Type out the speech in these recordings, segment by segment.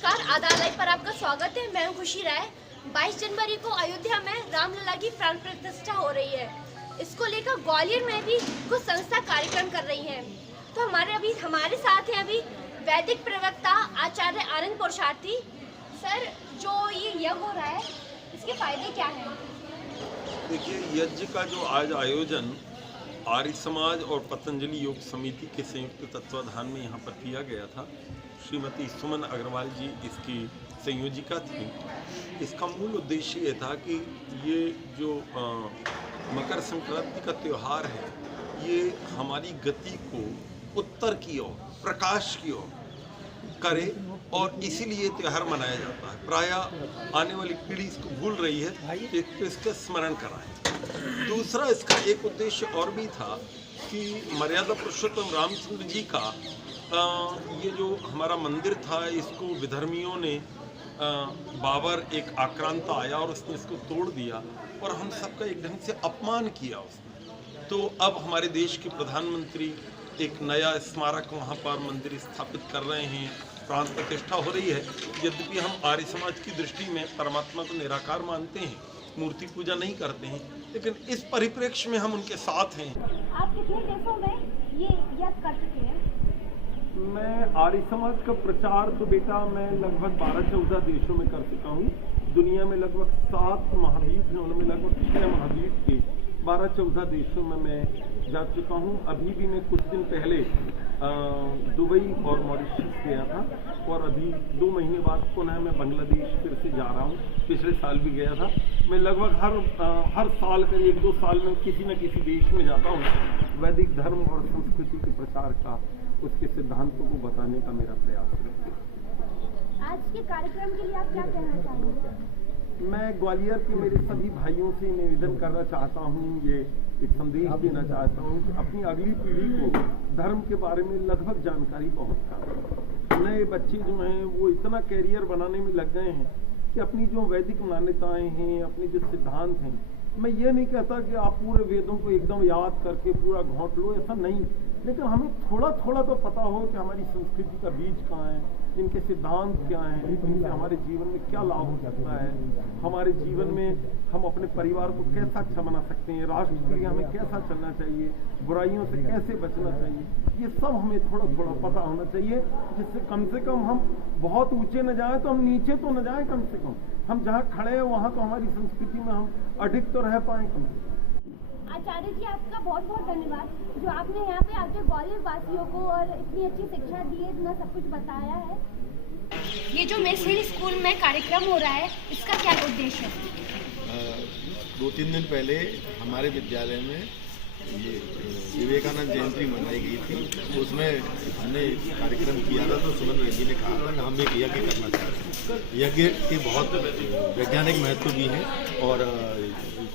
नमस्कार, आधार लाइव पर आपका स्वागत है। मैं हूं खुशी राय। 22 जनवरी को अयोध्या में रामलला की प्राण प्रतिष्ठा हो रही है। इसको लेकर ग्वालियर में भी कुछ संस्था कार्यक्रम कर रही हैं। तो हमारे साथ हैं अभी वैदिक प्रवक्ता आचार्य आनंद पुरुषार्थी। सर, जो ये यज्ञ हो रहा है, इसके फायदे क्या हैं? देखिए, यज्ञ का जो आज आयोजन आर्य समाज और पतंजलि योग समिति के संयुक्त तत्वाधान में यहाँ पर किया गया था। श्रीमती सुमन अग्रवाल जी इसकी संयोजिका थी। इसका मूल उद्देश्य ये था कि ये जो मकर संक्रांति का त्यौहार है, ये हमारी गति को उत्तर की ओर, प्रकाश की ओर करे और इसीलिए त्यौहार मनाया जाता है। प्रायः आने वाली पीढ़ी इसको भूल रही है, तो इसका स्मरण कराएं। दूसरा, इसका एक उद्देश्य और भी था कि मर्यादा पुरुषोत्तम रामचंद्र जी का ये जो हमारा मंदिर था, इसको विधर्मियों ने बाबर एक आक्रांता आया और उसने इसको तोड़ दिया और हम सबका एक ढंग से अपमान किया उसने। तो अब हमारे देश के प्रधानमंत्री एक नया स्मारक वहाँ पर मंदिर स्थापित कर रहे हैं, प्राण प्रतिष्ठा हो रही है। यद्यपि हम आर्य समाज की दृष्टि में परमात्मा को निराकार मानते हैं, मूर्ति पूजा नहीं करते हैं, लेकिन इस परिप्रेक्ष्य में हम उनके साथ हैं। आप कितने देशों में ये यज्ञ कर चुके हैं? मैं आर्य समाज का प्रचार तो बेटा मैं लगभग 12-14 देशों में कर चुका हूँ। दुनिया में लगभग 7 महाद्वीप हैं, उनमें लगभग 6 महाद्वीप के 12-14 देशों में मैं जा चुका हूँ। अभी भी मैं कुछ दिन पहले दुबई और मॉरिशस गया था और अभी 2 महीने बाद पुनः मैं बांग्लादेश फिर से जा रहा हूँ। पिछले साल भी गया था। मैं लगभग हर साल करीब 1-2 साल में किसी न किसी देश में जाता हूँ। वैदिक धर्म और संस्कृति के प्रचार का, उसके सिद्धांतों को बताने का मेरा प्रयास है। आज के कार्यक्रम के लिए आप क्या कहना चाहेंगे? मैं ग्वालियर के मेरे सभी भाइयों से निवेदन करना चाहता हूँ, ये एक संदेश देना चाहता हूँ कि अपनी अगली पीढ़ी को धर्म के बारे में लगभग जानकारी पहुँचाएं। नए बच्चे जो हैं वो इतना कैरियर बनाने में लग गए हैं कि अपनी जो वैदिक मान्यताएं हैं, अपने जो सिद्धांत हैं, मैं ये नहीं कहता कि आप पूरे वेदों को एकदम याद करके पूरा घोंट लो, ऐसा नहीं, लेकिन हमें थोड़ा थोड़ा तो पता हो कि हमारी संस्कृति का बीज कहाँ है, इनके सिद्धांत क्या हैं, इनसे हमारे जीवन में क्या लाभ हो सकता है, हमारे जीवन में हम अपने परिवार को कैसा अच्छा बना सकते हैं, राष्ट्र के लिए हमें कैसा चलना चाहिए, बुराइयों से कैसे बचना चाहिए, ये सब हमें थोड़ा थोड़ा पता होना चाहिए, जिससे कम से कम हम बहुत ऊंचे न जाएं तो हम नीचे तो न जाएं, कम से कम हम जहाँ खड़े हैं वहाँ तो हमारी संस्कृति में हम अडिग तो रह पाएं कम से कम। आचार्य जी, आपका बहुत बहुत धन्यवाद जो आपने यहाँ पे आके ग्वालियर वासियों को और इतनी अच्छी शिक्षा दी है, इतना सब कुछ बताया है। ये जो मिस हिल स्कूल में कार्यक्रम हो रहा है, इसका क्या उद्देश्य है? 2-3 दिन पहले हमारे विद्यालय में ये विवेकानंद जयंती मनाई गई थी। उसमें हमने कार्यक्रम किया था, तो सुमन जी ने कहा था कि हम एक यज्ञ करना चाहते हैं। यज्ञ के बहुत वैज्ञानिक महत्व भी है और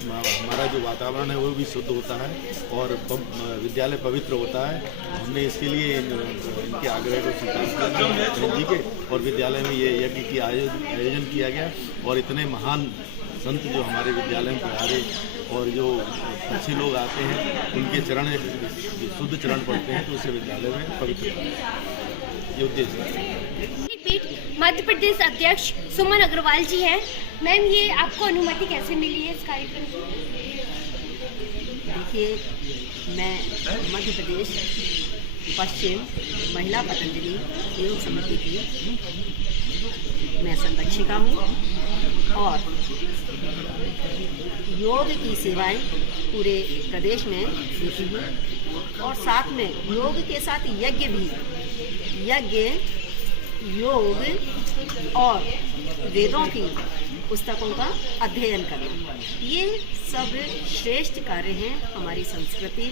हमारा जो वातावरण है वो भी शुद्ध होता है और विद्यालय पवित्र होता है। हमने इसके लिए इनके आग्रह को स्वीकार किया जी के, और विद्यालय में ये यज्ञ की आयोजन किया गया और इतने महान संत जो हमारे विद्यालय में पधारे और जो अच्छे लोग आते हैं उनके चरण शुद्ध चरण पड़ते हैं, तो उससे विद्यालय में पवित्र ये उद्देश्य है। मध्य प्रदेश अध्यक्ष सुमन अग्रवाल जी हैं। मैम, ये आपको अनुमति कैसे मिली है इस कार्यक्रम की? देखिए, मैं मध्य प्रदेश पश्चिम महिला पतंजलि योग समिति की मैं संरक्षिका हूँ और योग की सेवाएं पूरे प्रदेश में देती हूँ और साथ में योग के साथ यज्ञ भी, यज्ञ, योग और वेदों की पुस्तकों का अध्ययन करना, ये सब श्रेष्ठ कार्य हैं, हमारी संस्कृति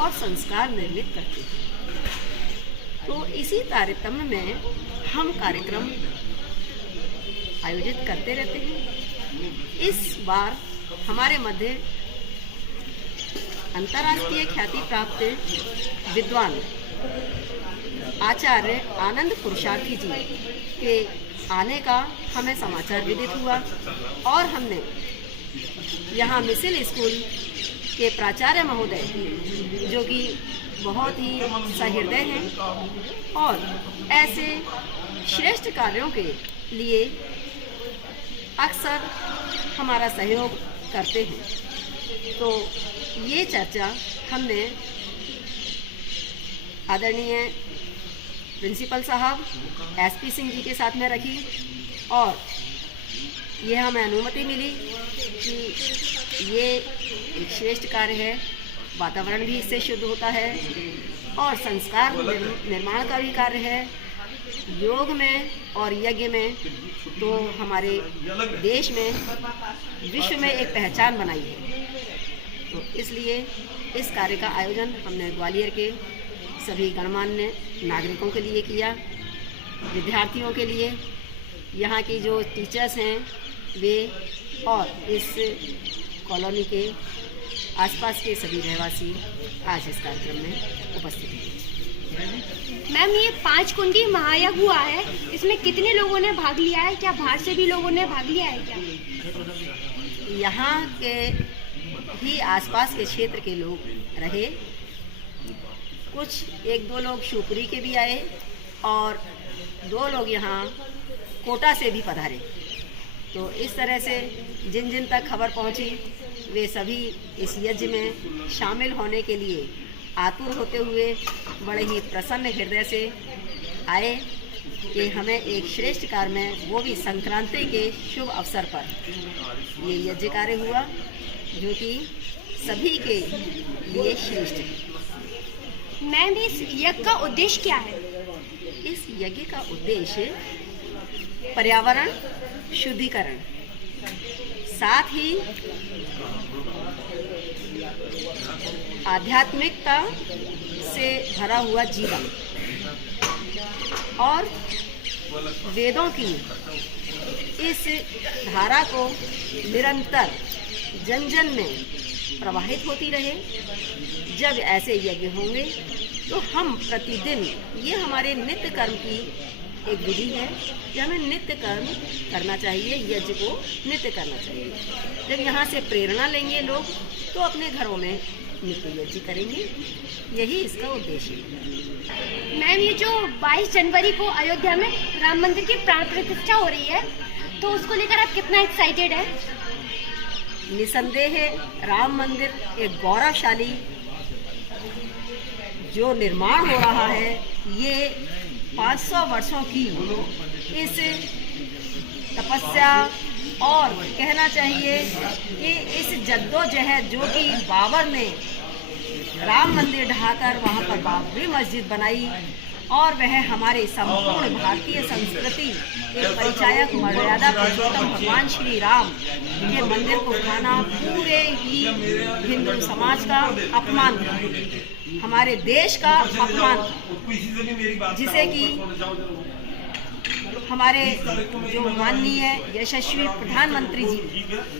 और संस्कार निर्मित करते हैं। तो इसी तारतम्य में हम कार्यक्रम आयोजित करते रहते हैं। इस बार हमारे मध्य अंतर्राष्ट्रीय ख्याति प्राप्त विद्वान आचार्य आनंद पुरुषार्थी जी के आने का हमें समाचार विदित हुआ और हमने यहाँ मिसिल स्कूल के प्राचार्य महोदय जो कि बहुत ही सहृदय हैं और ऐसे श्रेष्ठ कार्यों के लिए अक्सर हमारा सहयोग करते हैं। तो ये चर्चा हमने आदरणीय प्रिंसिपल साहब एसपी सिंह जी के साथ में रखी और ये हमें अनुमति मिली कि ये एक श्रेष्ठ कार्य है, वातावरण भी इससे शुद्ध होता है और संस्कार निर्माण का भी कार्य है। योग में और यज्ञ में तो हमारे देश में, विश्व में एक पहचान बनाई है। तो इसलिए इस कार्य का आयोजन हमने ग्वालियर के सभी गणमान्य नागरिकों के लिए किया, विद्यार्थियों के लिए, यहाँ की जो टीचर्स हैं वे और इस कॉलोनी के आसपास के सभी रहवासी आज इस कार्यक्रम में उपस्थित हैं। मैम, ये 5 कुंडी महायज्ञ हुआ है, इसमें कितने लोगों ने भाग लिया है? क्या बाहर से भी लोगों ने भाग लिया है क्या? यहाँ के ही आसपास के क्षेत्र के लोग रहे, कुछ 1-2 लोग शिवपुरी के भी आए और 2 लोग यहाँ कोटा से भी पधारे। तो इस तरह से जिन जिन तक खबर पहुँची वे सभी इस यज्ञ में शामिल होने के लिए आतुर होते हुए बड़े ही प्रसन्न हृदय से आए कि हमें एक श्रेष्ठ कार्य में, वो भी संक्रांति के शुभ अवसर पर ये यज्ञ कार्य हुआ जो कि सभी के लिए श्रेष्ठ है। मैम, इस यज्ञ का उद्देश्य क्या है? इस यज्ञ का उद्देश्य पर्यावरण शुद्धिकरण, साथ ही आध्यात्मिकता से भरा हुआ जीवन और वेदों की इस धारा को निरंतर जन जन में प्रवाहित होती रहे। जब ऐसे यज्ञ होंगे तो हम प्रतिदिन, ये हमारे नित्य कर्म की एक विधि है कि हमें नित्य कर्म करना चाहिए, यज्ञ को नित्य करना चाहिए। जब यहाँ से प्रेरणा लेंगे लोग तो अपने घरों में नित्य यज्ञ करेंगे, यही इसका उद्देश्य है। मैम, ये जो 22 जनवरी को अयोध्या में राम मंदिर की प्राण प्रतिष्ठा हो रही है, तो उसको लेकर आप कितना एक्साइटेड है? निसंदेह राम मंदिर एक गौरवशाली जो निर्माण हो रहा है, ये 500 वर्षों की इस तपस्या और कहना चाहिए कि इस जद्दोजहद जो कि बाबर ने राम मंदिर ढाकर वहाँ पर बाबरी मस्जिद बनाई और वह हमारे संपूर्ण भारतीय संस्कृति के परिचायक मर्यादा पुरुषोत्तम भगवान श्री राम के मंदिर को ढाना पूरे ही हिंदू समाज का अपमान था, हमारे देश का अपमान था, जिसे कि हमारे जो माननीय यशस्वी प्रधानमंत्री जी,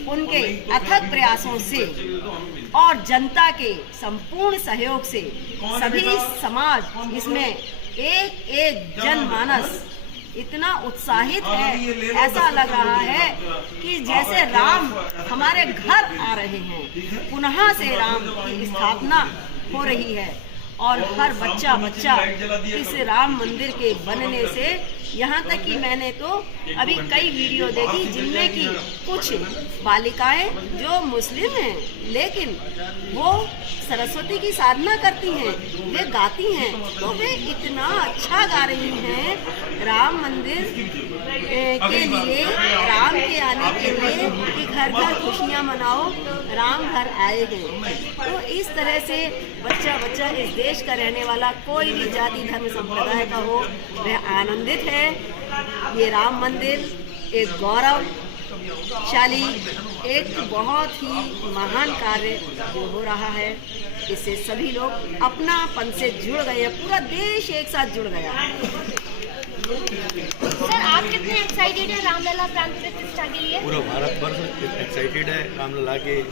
उनके अथक प्रयासों से और जनता के संपूर्ण सहयोग से सभी समाज, इसमें एक एक जनमानस इतना उत्साहित है, ऐसा लग रहा है कि जैसे राम हमारे घर आ रहे हैं, पुनः से राम की स्थापना हो रही है और हर बच्चा इस राम मंदिर के बनने से, यहाँ तक कि मैंने तो अभी कई वीडियो देखी जिनमें कि कुछ बालिकाएं जो मुस्लिम हैं लेकिन वो सरस्वती की साधना करती हैं, वे गाती हैं, तो वे इतना अच्छा गा रही हैं राम मंदिर के लिए, राम के आने के लिए कि घर घर खुशियाँ मनाओ, राम घर आए हैं। तो इस तरह से बच्चा इस देश का रहने वाला कोई भी जाति धर्म संप्रदाय का हो, वह आनंदित है। ये राम मंदिर एक गौरवशाली, एक बहुत ही महान कार्य जो हो रहा है, इससे सभी लोग अपनापन से जुड़ गए हैं, पूरा देश एक साथ जुड़ गया है। सर, आप कितने एक्साइटेड हैं रामलला प्राण प्रतिष्ठा के लिए? पूरा भारत वर्ष एक्साइटेड है रामलला के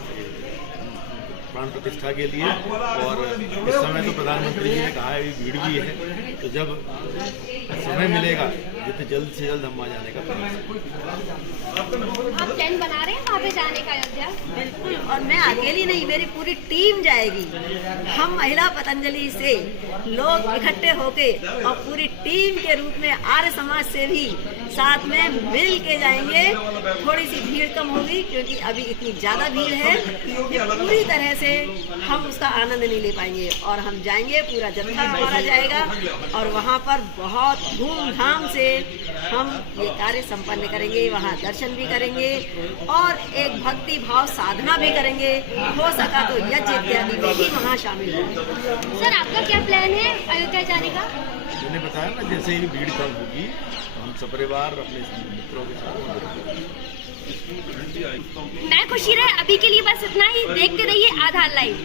प्राण प्रतिष्ठा के लिए, और इस समय तो प्रधानमंत्री जी ने कहा है भीड़ भी है, तो जब समय मिलेगा जितने जल्द से जल्द हम वहाँ जाने का प्रयास करें। आप प्लान बना रहे हैं वहाँ पे जाने का अयोध्या? बिल्कुल, और मैं अकेली नहीं, मेरी पूरी टीम जाएगी। हम महिला पतंजलि से लोग इकट्ठे होके और पूरी टीम के रूप में आर्य समाज से भी साथ में मिल के जाएंगे। थोड़ी सी भीड़ कम होगी क्योंकि अभी इतनी ज्यादा भीड़ है कि पूरी तरह से हम उसका आनंद नहीं ले पाएंगे, और हम जाएंगे, पूरा जत्था हमारा जाएगा और वहाँ पर बहुत धूमधाम से हम ये कार्य संपन्न करेंगे। वहाँ दर्शन भी करेंगे और एक भक्ति भाव साधना भी करेंगे। हो सका तो यज्ञ इत्यादि में भी वहाँ शामिल होंगे। सर, आपका क्या प्लान है अयोध्या जाने का? मैंने बताया ना, जैसे ही भीड़ कम होगी तो हम सपरिवार अपने मित्रों के साथ। मैं खुशी रहे। अभी के लिए बस इतना ही। देखते रहिए आधार लाइव।